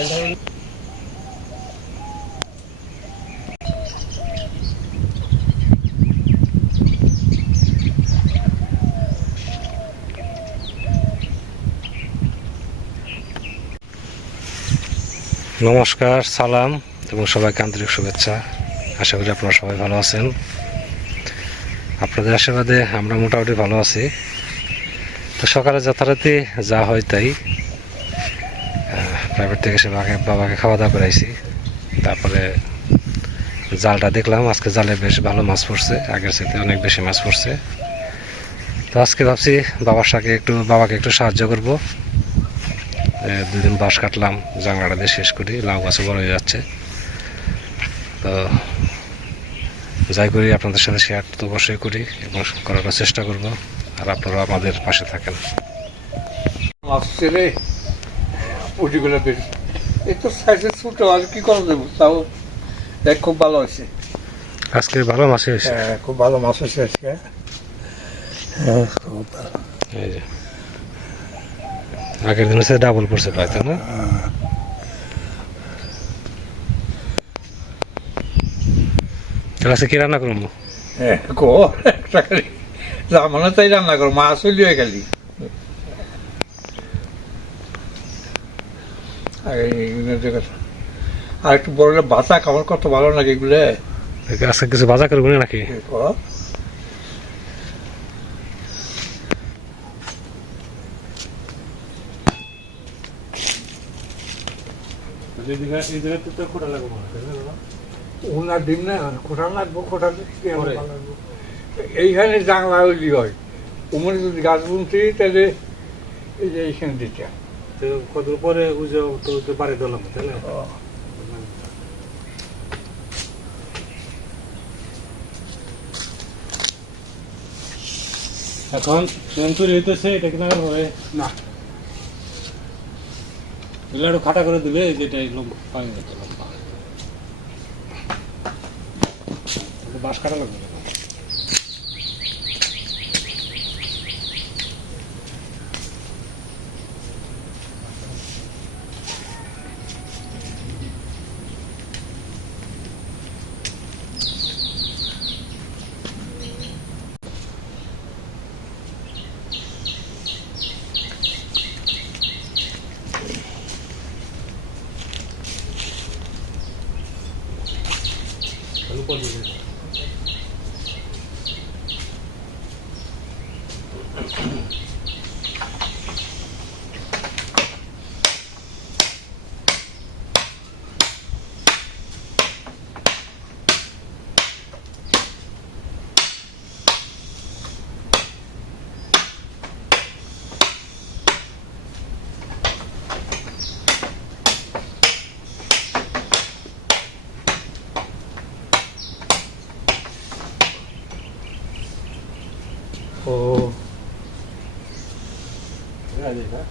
নমস্কার, সালাম এবং সবাইকে আন্তরিক শুভেচ্ছা। আশা করি আপনারা সবাই ভালো আছেন। আপনাদের আশীর্বাদে আমরা মোটামুটি ভালো আছি। তো সকালে যথারীতি যা হয় তাই। প্রাইভেট থেকে এসে বাবাকে বাবাকে খাওয়া দাওয়া করাইছি। তারপরে জালটা দেখলাম, আজকে জালে বেশ ভালো মাছ পড়ছে, আগের সাথে অনেক বেশি মাছ পড়ছে। তো আজকে ভাবছি বাবার সাথে একটু, বাবাকে একটু সাহায্য করব। দুদিন বাঁশ কাটলাম জাংলাটা দিয়ে শেষ করি, লাউ গাছও বড় হয়ে যাচ্ছে। তো যাই করি, আপনাদের সাথে শেয়ার তো অবশ্যই করি এবং করার চেষ্টা করব, আর আপনারা আমাদের পাশে থাকেন। পুঁটিগুলো বেশ। এই তো সাইজের ছোট আর কি করা দেবো তাও দেখ খুব ভালো হয়েছে। আজকে ভালো মাছ হয়েছে? হ্যাঁ খুব ভালো মাছ হয়েছে আজকে। হ্যাঁ, খুব ভালো। আগের দিন হচ্ছে ডাবল পড়ছে প্রায় তাই না? তাহলে কি রান্না করব? হ্যাঁ তাই রান্না করো মাছ হইলে খালি আর একটু বড় বাতা খাবার কত ভালো লাগে এগুলো। আজকে কিছু বাজা করব নাকি? করো। উনার ডিম না কোঠা লাগবো কোঠা লাগবো? এইখানে জাংলা হয়। উমরে যদি গাছ বুনছি তাহলে এই যে এইখানে দিতে কত পরে উজো তো বাড়ি দিলাম তাহলে এখন সেঞ্চুরি হইতেছে এটা কিনা হবে না। এগুলো একটু খাটা করে দিলে যেটা পানি লম্বা। বাঁশ কাটা লাগবে না। তাহলে পরে দিয়ে দেবো। ও হ্যাঁ, জি, হ্যাঁ।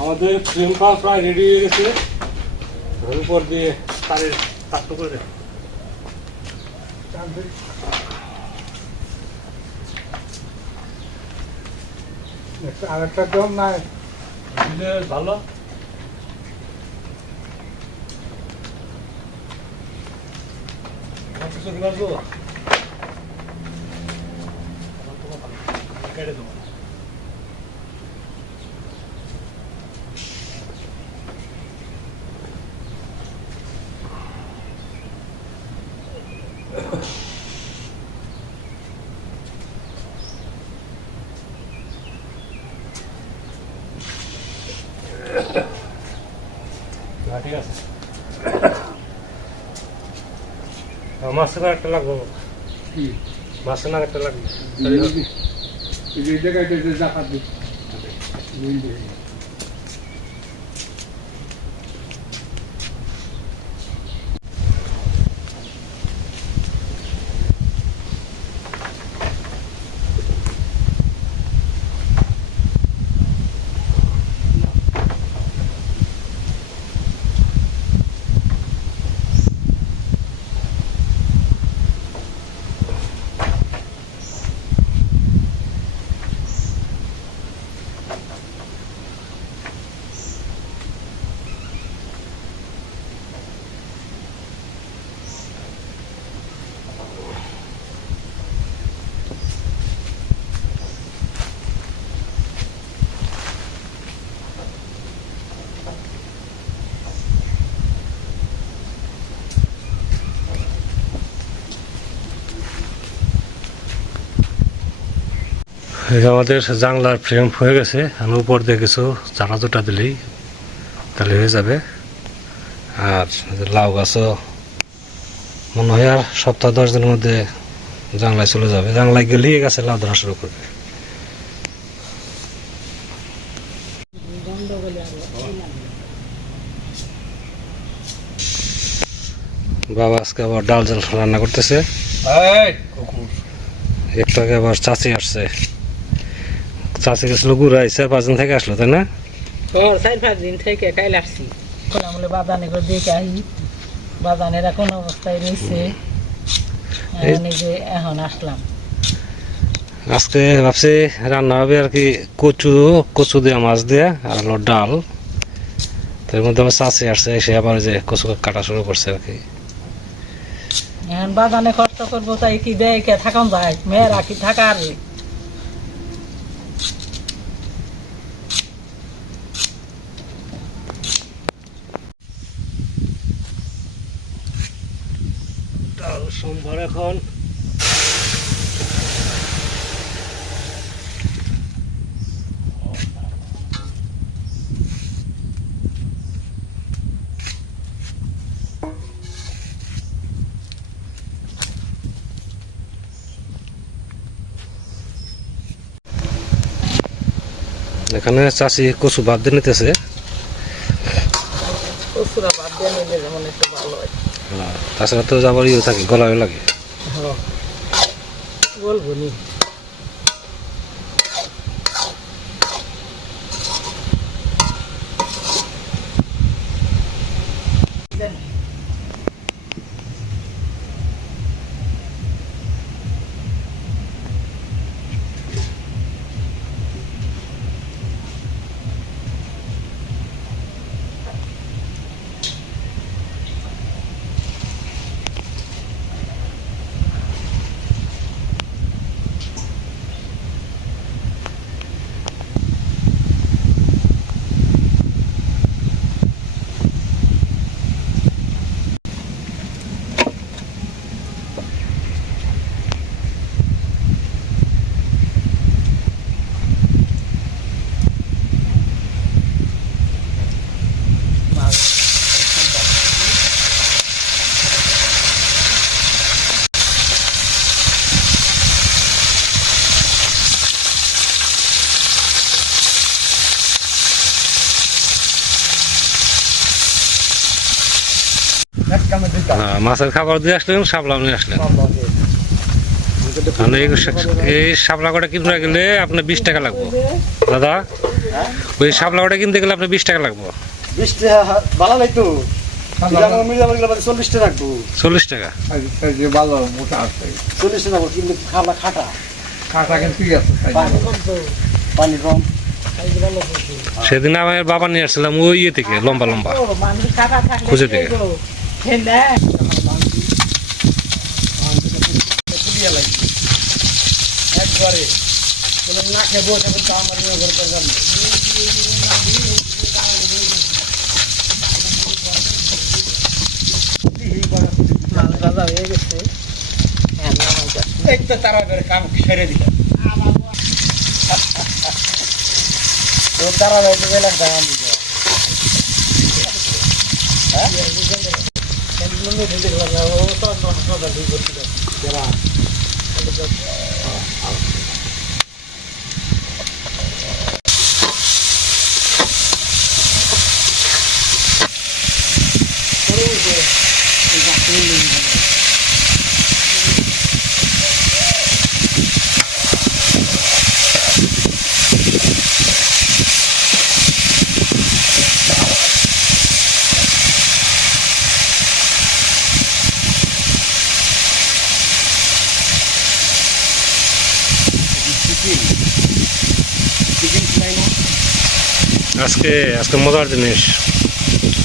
আমাদের ফ্রেমটা প্রায় রেডি হয়ে গেছে। ওর উপর দিয়ে তারের তারটা করে দেয় আরেকটা জন নাই। ভালো। কিছু দিবার তো। কেটে দেবো হ্যাঁ ঠিক আছে মাছের একটা লাগবে। মাছের একটা লাগবে আমাদের জানলার ফ্রেম হয়ে গেছে আমি উপর দিয়ে কিছু চারা জোটা দিলেই তাহলে হয়ে যাবে। আর লাউ গাছও মনে হয় আর সপ্তাহ দশ দিনের মধ্যে জানলায় চলে যাবে। জানলায় গেলেই গাছে লাউ ধরা শুরু করবে। বাবা আজকে আবার ডাল জাল রান্না করতেছে। একটু আবার চাচি আসছে। চাচি গেছিল গুড়াই চার পাঁচ দিন থেকে আসলো তাই না? ওর চার পাঁচ দিন থেকে কাইল আসছি। এখন বাদানে করে দেখে আই। বাদানের এখন অবস্থায় রয়েছে। যে এখন আসলাম। আজকে ভাবছি রান্না হবে আর কি কচু কচু দিয়ে মাছ দিয়ে আর হলো ডাল। তার মধ্যে আবার চাচি আসছে এসে আবার যে কচু কাটা শুরু করছে আর কি। এখন বাদানে কষ্ট করব তাই কি দেয় কে থাকান যায়। মেয়েরা কি থাকা আর ডাল সোমবার এখন। এখানে চাষি কচু বাদ দিয়ে নিতেছে। কচুরা বাদ দিয়ে নিলে যেমন একটু ভালো হয়। তাছাড়া তো যাবার ইয়ে থাকে গলায় লাগে। বলব নি হ্যাঁ, মাছের খাবার দিয়ে আসলেন শাপলা নিয়ে আসলেন। মানে এই কটা কিনতে গেলে আপনার বিশ টাকা লাগবে। দাদা ওই শাপলা কটা কিনতে গেলে আপনার বিশ টাকা লাগবে। বিশ টাকা ভালো চল্লিশ টাকা রাখব চল্লিশ টাকা? ভালো মোটা আছে। চল্লিশ টাকা কিন্তু খাটা। কাঁটা কিন্তু পানি কম সেদিন আমার বাবা নিয়ে আসছিলাম ওই ইয়ে থেকে লম্বা লম্বা। খুঁজে দিকে। গো। একবারে বলে না খেবো তখন তো আমার ঘর পেয়ে মাছ ভাজা হয়ে গেছে হ্যাঁ, নামাই যাচ্ছে। একটা তারা কাম সেরে দিল তো তারা দাম দিল আজকে আজকে মজার জিনিস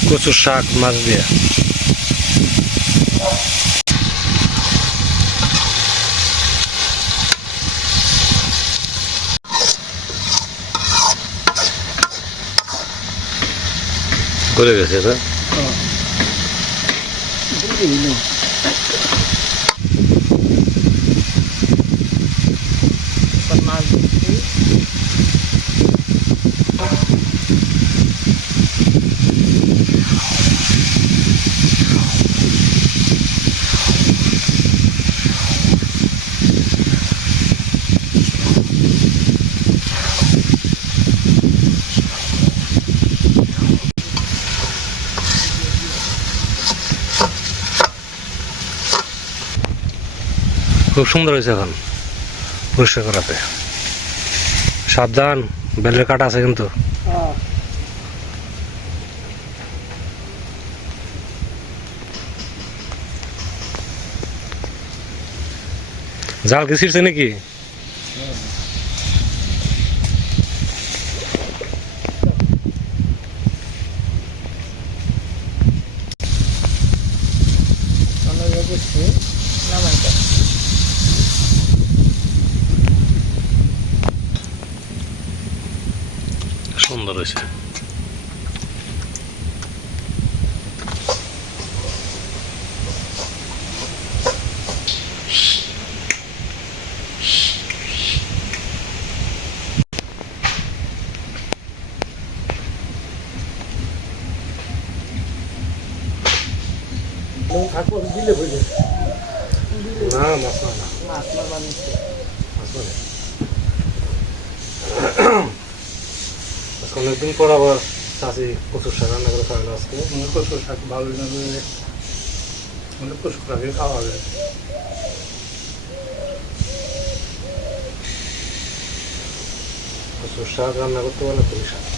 কচুর শাক মাছ দিয়ে। করে গেছে না খুব সুন্দর হয়েছে এখন পরিষ্কার করাতে। সাবধান, বেলের কাটা আছে কিন্তু। জাল কি ছিঁড়ছে নাকি? থাকব দিলে না মাছ মাছ অনেকদিন পর আবার চাষি কচুর শাক রান্না করে খাওয়ালো আজকে কচু শাক ভালো না মানে কচু শাকে খাওয়া যায় কচুর শাক রান্না করতে পারলে খুবই স্বাদ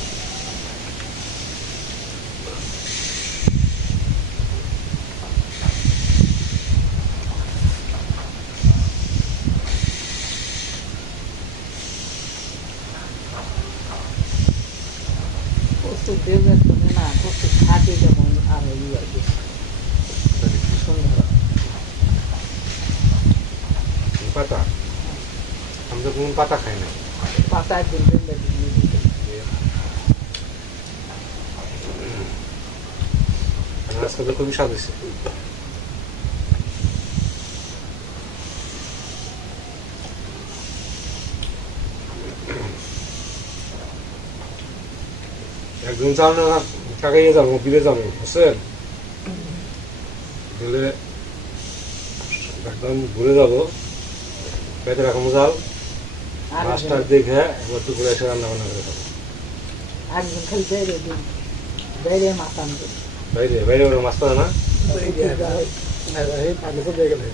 প্রস্তুত দিয়ে যাচ্ছে না প্রস্তুত থাকে যেমন আর এই আর কি সুন্দর পাতা আমি তো কোনো পাতা খাই না পাতা একদিন বেঁধে দিয়ে দিতে আর আজকে তো খুবই স্বাদ হয়েছে একদিন চাল না টাকাইয়ে যাব বিলে যাব বুঝছেন গেলে একদম ঘুরে যাব পেটে রাখাবো জাল আর মাছটা দেখে এবার দুপুরে এসে রান্না বান্না করে খাব একদিন খালি বেড়ে দিন বেড়ে মাছ আনবে বাইরে বাইরে ওরা মাছ না? পানি তো দিয়ে গেলে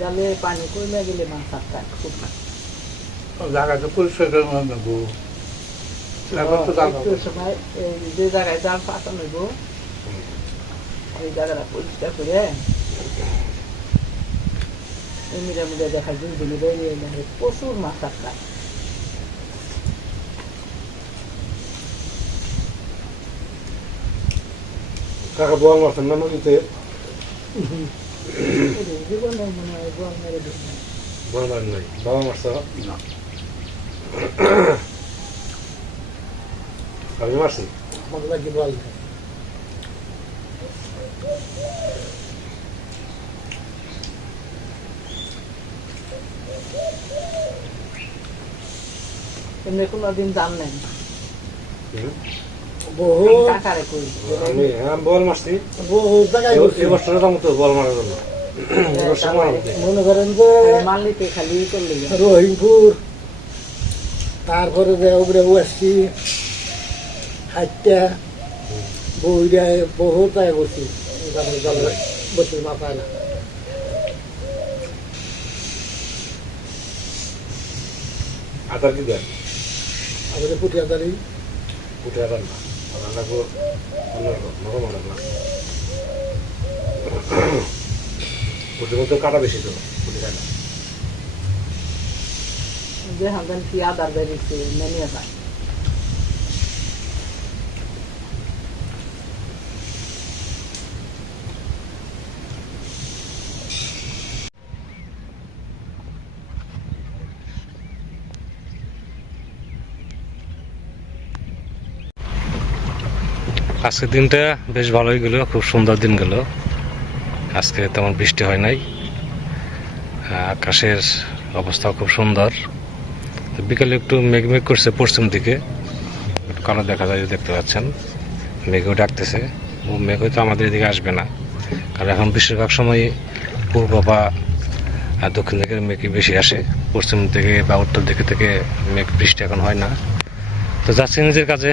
জালে পানি কমে গেলে মাছ আটকা খুব জায়গাটা পরিষ্কার করে নেব। সময় যে জায়গায় জাল পাতানো হইব ওই জায়গাটা পরিষ্কার করে মিলে দেখা দিন বেরিয়ে প্রচুর মাছ আটকা কাকা বোয়াল মারছেন না নদীতে জল মেরে নাই বাবা মারছ না আমি মারছি বল এমনি কোনো দিন জান নেন? বহু বহু জায়গায় জন্য। মনে করেন যে রহিমপুর তারপরে যে উপরে আসছি হাইটা বইরা বহু জায়গায় তারপরে বসে মাথায় না। আদার কি দেন আমাদের পুটিয়া দাঁড়ি উঠে আদার না। নরম আদার না উঠে মধ্যে কাটা বেশি তো খায় না যে হামদান কি আদার বেরিয়েছে মেনে যায় আজকের দিনটা বেশ ভালোই গেল, খুব সুন্দর দিন গেল। আজকে তেমন বৃষ্টি হয় নাই। আকাশের অবস্থাও খুব সুন্দর। বিকালে একটু মেঘ মেঘ করছে পশ্চিম দিকে। কালো দেখা যায় দেখতে পাচ্ছেন। মেঘও ডাকতেছে। ও মেঘ হয়তো আমাদের এদিকে আসবে না। কারণ এখন বেশিরভাগ সময় পূর্ব বা দক্ষিণ দিকের মেঘই বেশি আসে। পশ্চিম দিকে বা উত্তর দিকে থেকে মেঘ বৃষ্টি এখন হয় না। তো যাচ্ছি নিজের কাজে।